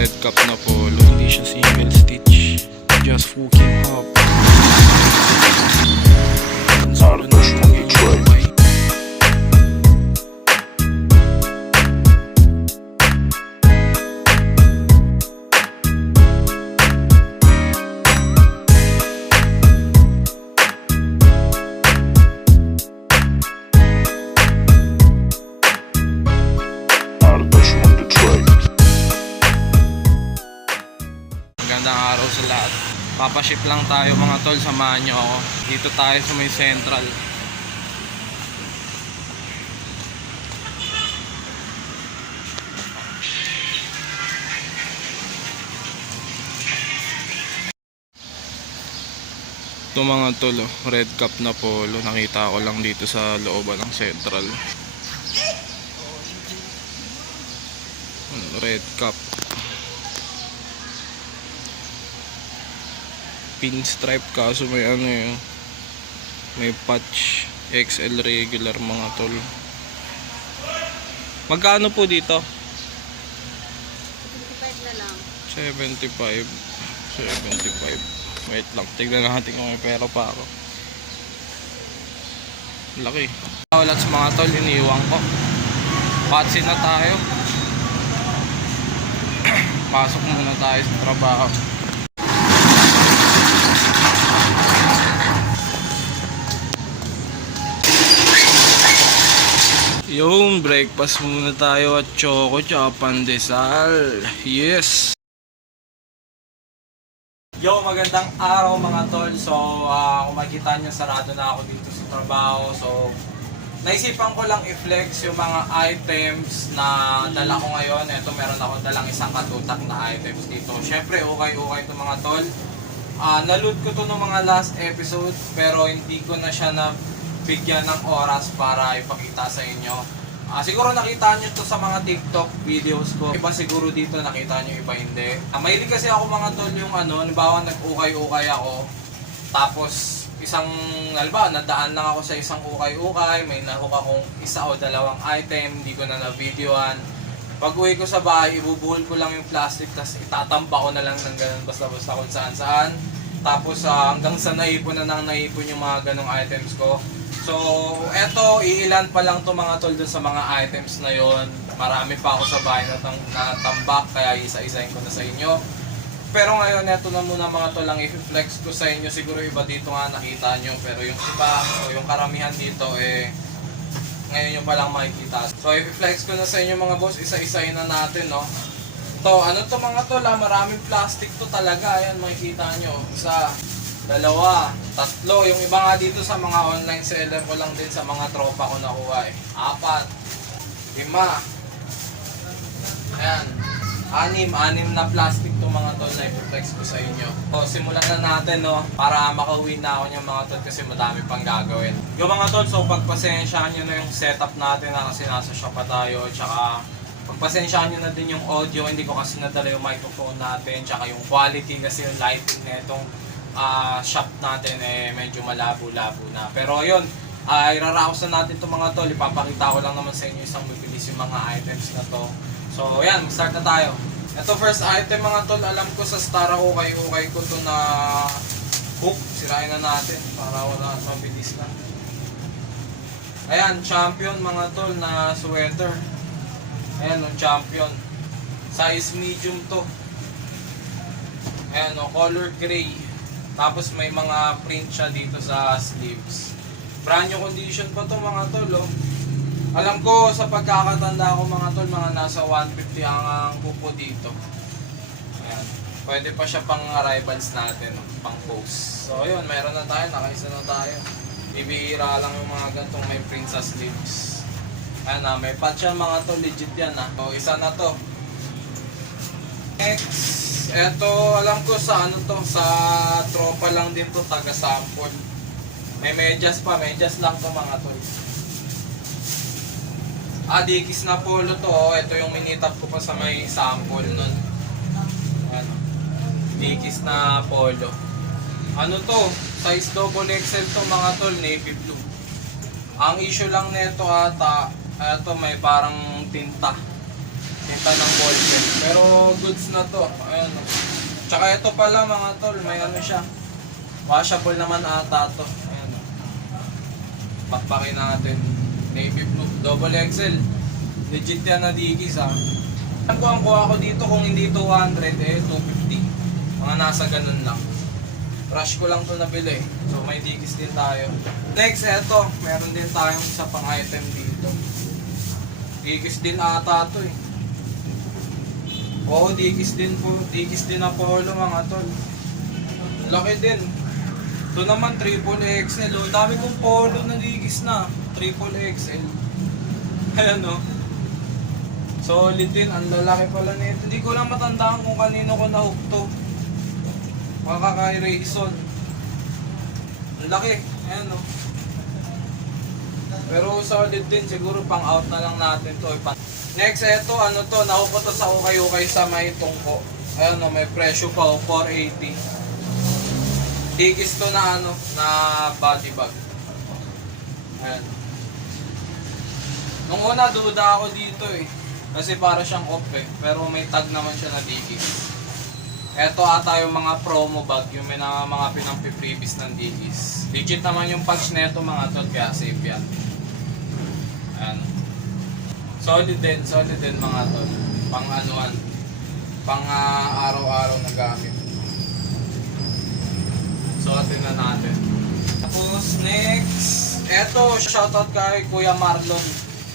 red cap na polo. Hindi siya single stitch. Just fucking up. Sabi na may sa lahat. Papaship lang tayo mga tol, samahan nyo ako. Dito tayo sa may central. Ito mga tol, oh, red cap na polo. Nakita ko lang dito sa looban ng central. Red cap. Pinstripe kaso may ano yun may patch XL regular mga tol. Magkano po dito? 55 na lang. 75 75 wait lang tignan natin kung may pera pa ako. Laki. Wala sa mga tol iniwan ko. Patsin na tayo. Pasok muna tayo sa trabaho Yung breakfast muna tayo at choco tsaka pandesal. Yes! Yo, magandang araw mga tol. So, ah, kung makikita nyo, sarado na ako dito sa trabaho. So, naisipan ko lang i-flex yung mga items na dala ko ngayon. Ito, meron ako dalang isang katutak na items dito. Syempre, okay-okay ito mga tol. Ah, naloot ko to ng mga last episode, pero hindi ko na siya na bigyan ng oras para ipakita sa inyo. Ah, siguro nakita nyo to sa mga TikTok videos ko. Iba siguro dito nakita nyo, iba hindi. Ah, mahilig kasi ako mga tol yung ano, halimbawa nag-ukay-ukay ako. Tapos isang, halimbawa nadaan lang ako sa isang ukay-ukay, may nahook akong isa o dalawang item, hindi ko na na-videoan. Pag uwi ko sa bahay, ibubuhol ko lang yung plastic, tapos itatamba ko na lang ng ganun basta-basta kung saan-saan. Tapos ah, hanggang sa naipon na nang naipon yung mga ganong items ko. So, eto, iilan pa lang to mga tol dun sa mga items na yon. Marami pa ako sa bahay na natambak, kaya isa-isahin ko na sa inyo. Pero ngayon, eto na muna mga tol, ang i-flex ko sa inyo. Siguro iba dito nga nakita nyo, pero yung iba, o yung karamihan dito, eh, ngayon yung palang makikita. So, i-flex ko na sa inyo mga boss, isa-isahin na natin, no? To, ano to mga tol, ah, maraming plastic to talaga. Ayan, makikita nyo. Isa, dalawa, tatlo. Yung iba nga dito sa mga online seller ko lang din sa mga tropa ko nakuha eh. Apat, lima, ayan, anim, anim na plastic to mga tol na i-flex ko sa inyo. So, simulan na natin no, para makauwi na ako yung mga tol kasi madami pang gagawin. Yung mga tol, so pagpasensyaan nyo na yung setup natin na kasi nasa shop pa tayo, tsaka pagpasensyaan nyo na din yung audio, hindi ko kasi nadala yung microphone natin, tsaka yung quality kasi yung lighting na itong ah, shop natin eh medyo malabo-labo na. Pero yun, ay iraraos na natin itong mga tol, ipapakita ko lang naman sa inyo isang bibilis yung mga items na to. So yan, start na tayo. Ito first item mga tol, alam ko sa Star okay okay ko to na hook. Sirain na natin para wala mabilis lang. Ayan, champion mga tol na sweater. Ayan, yung champion. Size medium to. Ayan, o, color gray. Tapos may mga print siya dito sa sleeves. Brand new condition pa to mga tol, oh. Alam ko sa pagkakatanda ko mga tol, mga nasa 150 ang ang upo dito. Ayan. Pwede pa siya pang arrivals natin, pang post. So ayun, meron na tayo, nakaisa na tayo. Ibihira lang yung mga gantong may print sa sleeves. Ayan na, may patch yan mga tol, legit yan ha. So isa na to. Next, eto alam ko sa ano to, sa tropa lang din to, taga sample. May medyas pa, medyas lang to mga tol. Ah, dikis na polo to. Oh. Ito yung minitap ko pa sa may sample nun. Ano? Dikis na polo. Ano to? Size double XL to mga tol, navy blue. Ang issue lang nito ata, ito may parang tinta. Tinta ng ballpen. Pero goods na to. Ayan. Tsaka ito pala mga tol, may ano siya. Washable naman ata to. Ayan. Pakpakin natin. Navy blue. Double XL. Legit yan na digis ha. Ang ko ang kuha ko dito kung hindi 200 eh 250. Mga nasa ganun lang. Rush ko lang to nabili. So may digis din tayo. Next, eto. Meron din tayong isa pang item dito. Digis din ata to eh. Oo, digis din po. Digis din na polo mga tol. Laki din. Ito naman triple XL. Oh. Dami kong polo na digis na. Triple XL. Ayan oh. Solid din. Ang lalaki pala nito. Hindi ko lang matandaan kung kanino ko nahook to. Baka kay Rayson. Ang laki. Ayan oh. Pero solid din. Siguro pang out na lang natin to. Ipan- Next, eto, ano to, nakuha ko to sa ukay-ukay sa may tungko. Ayan may presyo pa o, 480. Digis to na ano, na body bag. Ayan. Nung una, duda ako dito eh. Kasi para siyang off eh. Pero may tag naman siya na digis. Eto ata yung mga promo bag, yung may na, mga pinampi-freebies ng digis. Legit naman yung patch neto mga tol, kaya safe yan. Ayan. Solid din, solid din mga tol. Pang anuan. Pang ah, araw-araw na gamit. So, tingnan natin. Tapos, next. Eto, shoutout kay Kuya Marlon.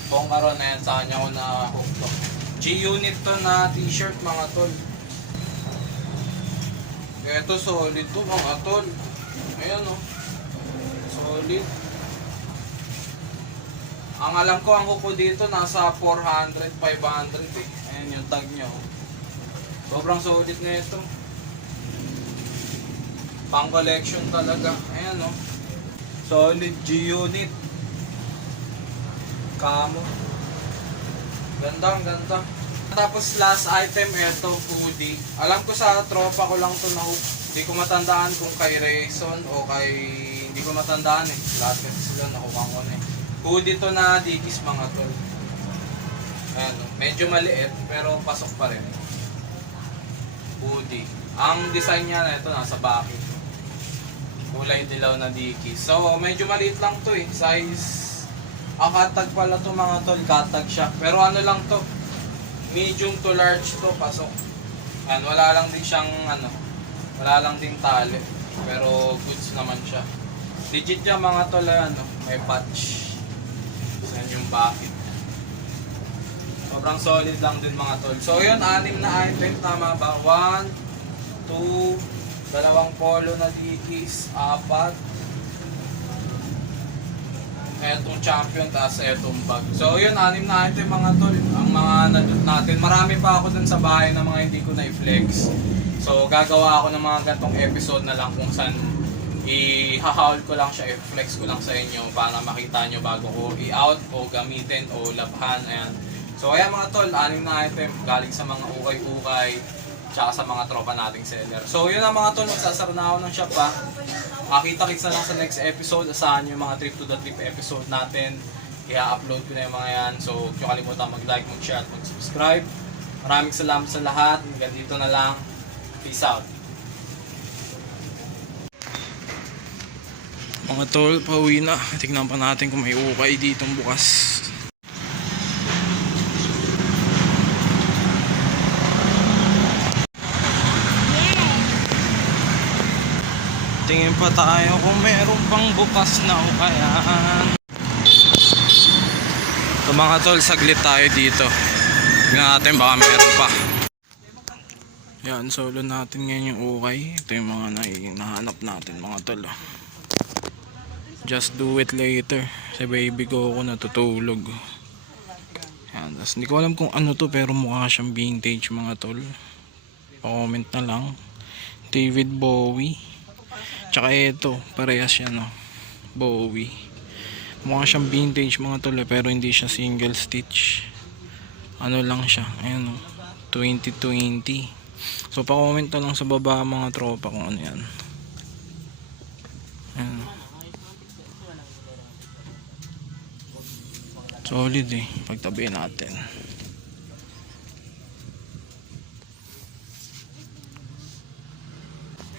Kung karon na yan, sa kanya ko na hook to. G-Unit to na t-shirt mga tol. Eto, solid to mga tol. Ayan o. Solid. Ang alam ko, ang huko dito nasa 400, 500 eh. Ayan yung tag nyo. Sobrang solid na ito. Pang collection talaga. Ayan oh. Solid G-Unit. Camo. Ganda, ang ganda. Tapos last item ito, hoodie. Alam ko sa tropa ko lang to na. Hindi ko matandaan kung kay Rayson o kay... Hindi ko matandaan eh. Lahat kasi sila nakuha ko na eh. Hoodie to na digis mga tol. Ayan, medyo maliit pero pasok pa rin. Hoodie. Ang design niya na ito nasa bakit. Kulay dilaw na digis. So medyo maliit lang to eh. Size ang katag pala to mga tol, katag siya. Pero ano lang to, medium to large to, pasok. Ayan, wala lang din siyang ano, wala lang din tali. Pero goods naman siya. Legit yung mga tol, ano, may patch. Yan yung bakit. Sobrang solid lang din mga tol. So yun, anim na item, tama ba? One, two, dalawang polo na dikis, apat, etong champion, tapos etong bag. So yun, anim na item mga tol. Ang mga nadot natin. Marami pa ako dun sa bahay na mga hindi ko na-flex. So gagawa ako ng mga gantong episode na lang kung saan i-haul ko lang siya, i-flex ko lang sa inyo para makita nyo bago ko i-out o gamitin o labhan. Ayan. So ayan mga tol, anim na item galing sa mga ukay-ukay tsaka sa mga tropa nating seller. So yun ang mga tol, magsasara na ako ng shop pa. Makita-kits na lang sa next episode. Asahan nyo yung mga trip to the trip episode natin. I-upload ko na yung mga yan. So huwag nyo kalimutan mag-like, mag-share mag-subscribe. Maraming salamat sa lahat. Hanggang dito na lang. Peace out. Mga tol, pauwi na. Tignan pa natin kung may ukay ditong bukas. Tingin pa tayo kung meron pang bukas na ukayan. So mga tol, saglit tayo dito. Tingnan natin baka meron pa. Yan, solo natin ngayon yung ukay. Ito yung mga nahanap natin mga tol. oh. Just do it later. Sa baby ko ako natutulog. Yan, tas hindi ko alam kung ano to pero mukha siyang vintage mga tol. Pa-comment na lang. David Bowie. Tsaka ito, parehas siya no. Bowie. Mukha siyang vintage mga tol eh, pero hindi siya single stitch. Ano lang siya, ayan o. 2020. So pa-comment na lang sa baba mga tropa kung ano yan. solid eh pagtabihin natin.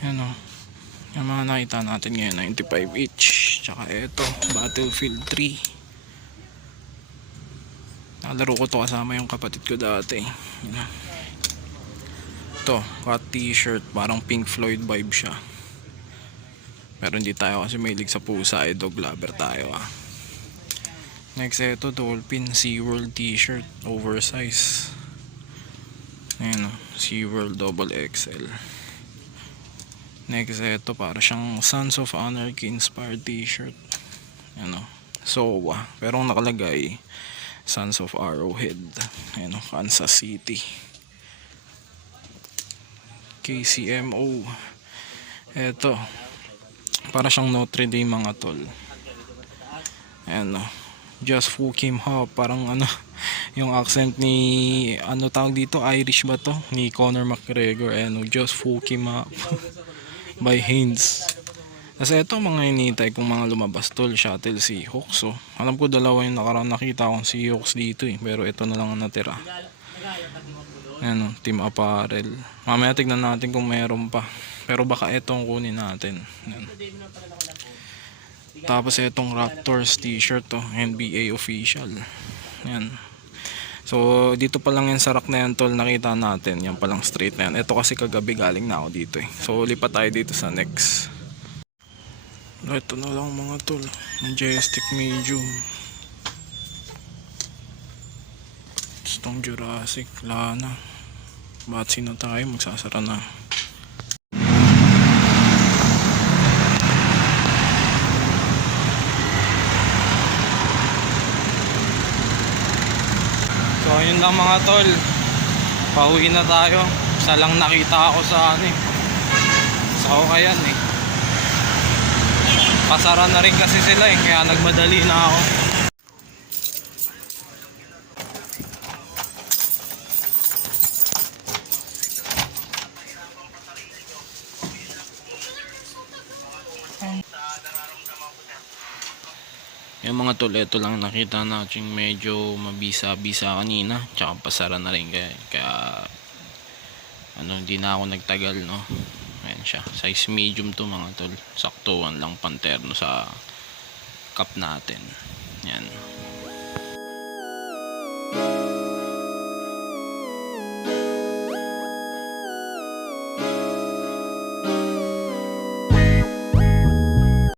Yan o yung mga nakita natin ngayon 95 each. Tsaka eto battlefield 3 nakalaro ko to kasama yung kapatid ko dati. Yan. ito cut t-shirt. Parang Pink Floyd vibe siya. Pero hindi tayo kasi may sa pusa eh. Dog lover tayo ah. Next ito, Dolphin SeaWorld t-shirt. Oversize. Ayan o, SeaWorld Double XL. Next ito, para siyang Sons of Anarchy inspired t-shirt. Ayan o, SOA. Pero ang nakalagay, Sons of Arrowhead. Ayan o, Kansas City. KCMO. Ito, para siyang Notre Dame mga tol. Ayan o. Just Fu Kim Ha. Parang ano, yung accent ni, ano tawag dito, Irish ba to? Ni Conor McGregor. Ayan o. Just Fu Kim Ha. By Haynes. Kasi ito mga hinihintay kong mga lumabas tol, Shuttle Seahawks. So, alam ko dalawa yung nakarang nakita kong Seahawks dito eh. Pero ito na lang ang natira. Ayan o, Team Apparel. Mamaya tignan natin kung meron pa. Pero baka itong kunin natin. Ayan. Tapos itong Raptors t-shirt to, NBA official. Yan. So dito pa lang yan sa rack na yan tol nakita natin. Yan palang straight na yan. Ito kasi kagabi galing na ako dito eh. So lipat tayo dito sa next. Ito na lang mga tol. Majestic medium. Gustong Jurassic. Wala na. Batsi na tayo. Magsasara na. Yun lang mga tol. Pauwi na tayo. Isa lang nakita ako sa ano eh. Sa Hukayan eh. Pasara na rin kasi sila eh. Kaya nagmadali na ako. Mga tol, ito lang nakita natin medyo mabisa-bisa kanina. Tsaka pasara na rin kaya, kaya ano, hindi na ako nagtagal, no. Ayan siya. Size medium to mga tol. Saktuan lang panterno sa cup natin. Yan.